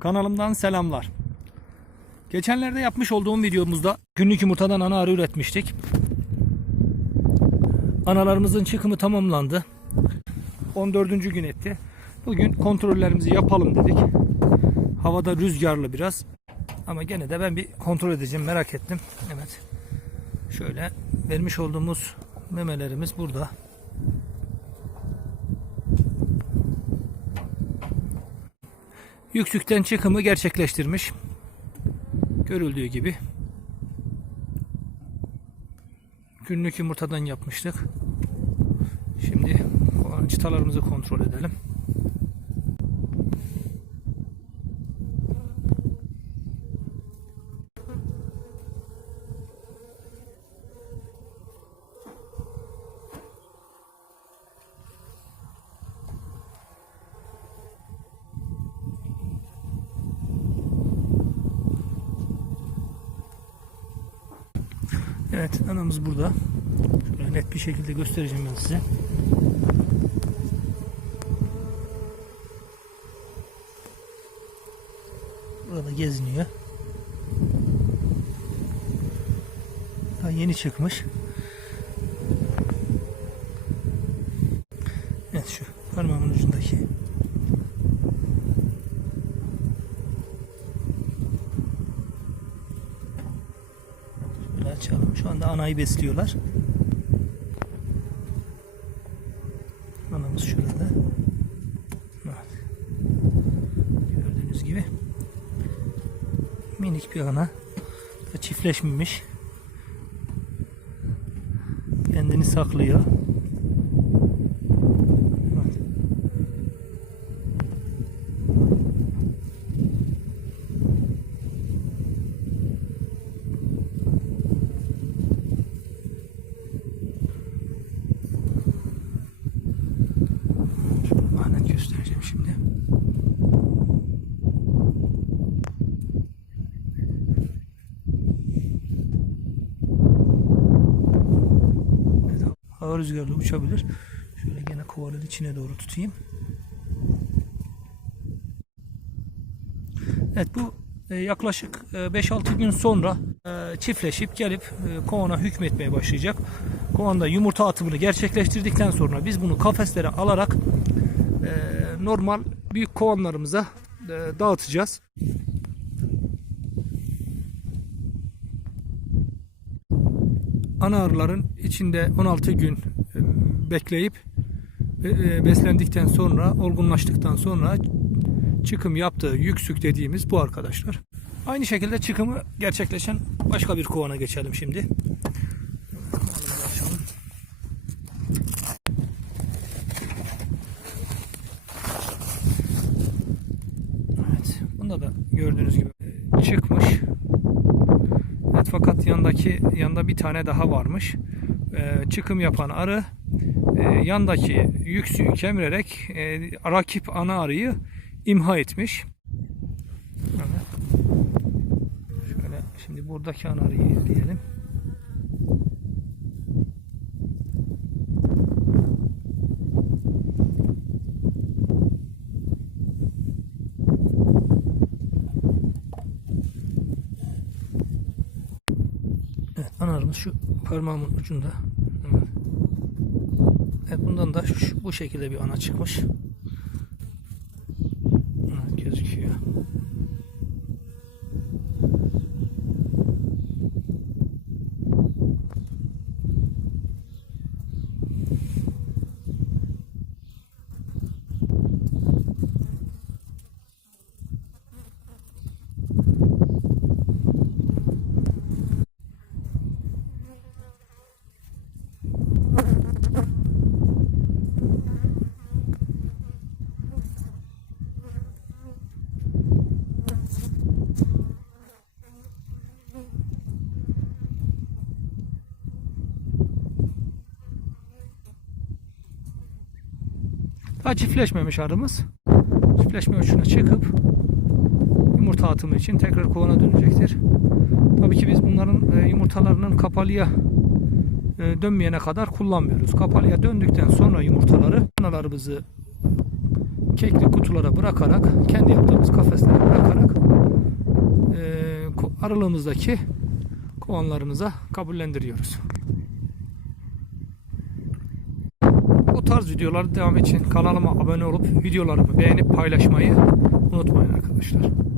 Kanalımdan selamlar. Geçenlerde yapmış olduğum videomuzda günlük yumurtadan ana arı üretmiştik. Analarımızın çıkımı tamamlandı. 14. gün etti. Bugün kontrollerimizi yapalım dedik. Havada rüzgarlı biraz. Ama gene de ben bir kontrol edeceğim merak ettim. Evet. Şöyle vermiş olduğumuz memelerimiz burada. Yüksükten çıkımı gerçekleştirmiş. Görüldüğü gibi. Günlük yumurtadan yapmıştık. Şimdi çıtalarımızı kontrol edelim. Evet anamız burada. Şöyle net bir şekilde göstereceğim ben size. Burada geziniyor. Daha yeni çıkmış. Evet şu parmağımın ucundaki. Şöyle açalım. Şu anda anayı besliyorlar. Anamız şurada. Gördüğünüz gibi. Minik bir ana. Çiftleşmemiş. Kendini saklıyor. Evet. Aynen göstereceğim şimdi. Evet, hava rüzgarlı uçabilir. Şöyle gene kovanın içine doğru tutayım. Evet bu e, yaklaşık e, 5-6 gün sonra e, çiftleşip gelip e, kovana hükmetmeye başlayacak. Kovanda yumurta atımını gerçekleştirdikten sonra biz bunu kafeslere alarak e, normal büyük kovanlarımıza e, dağıtacağız. Ana arıların içinde 16 gün e, bekleyip e, beslendikten sonra olgunlaştıktan sonra çıkım yaptığı yüksük dediğimiz bu arkadaşlar. Aynı şekilde çıkımı gerçekleşen başka bir kovana geçelim şimdi. Evet, bunda da gördüğünüz gibi çıkmış. Fakat yandaki yanda bir tane daha varmış. Ee, çıkım yapan arı e, yandaki yüksüğü kemirerek e, rakip ana arıyı imha etmiş. Evet. Şöyle şimdi buradaki ana arıyı izleyelim. Evet, anarımız şu parmağımın ucunda. Evet. Bundan da şu, bu şekilde bir ana çıkmış. Evet, gözüküyor. Daha çiftleşmemiş arımız. Çiftleşme uçuna çıkıp yumurta atımı için tekrar kovana dönecektir. Tabii ki biz bunların e, yumurtalarının kapalıya e, dönmeyene kadar kullanmıyoruz. Kapalıya döndükten sonra yumurtaları analarımızı kekli kutulara bırakarak kendi yaptığımız kafeslere bırakarak e, aralığımızdaki kovanlarımıza kabullendiriyoruz. Bu tarz videolar devam için kanalıma abone olup videolarımı beğenip paylaşmayı unutmayın arkadaşlar.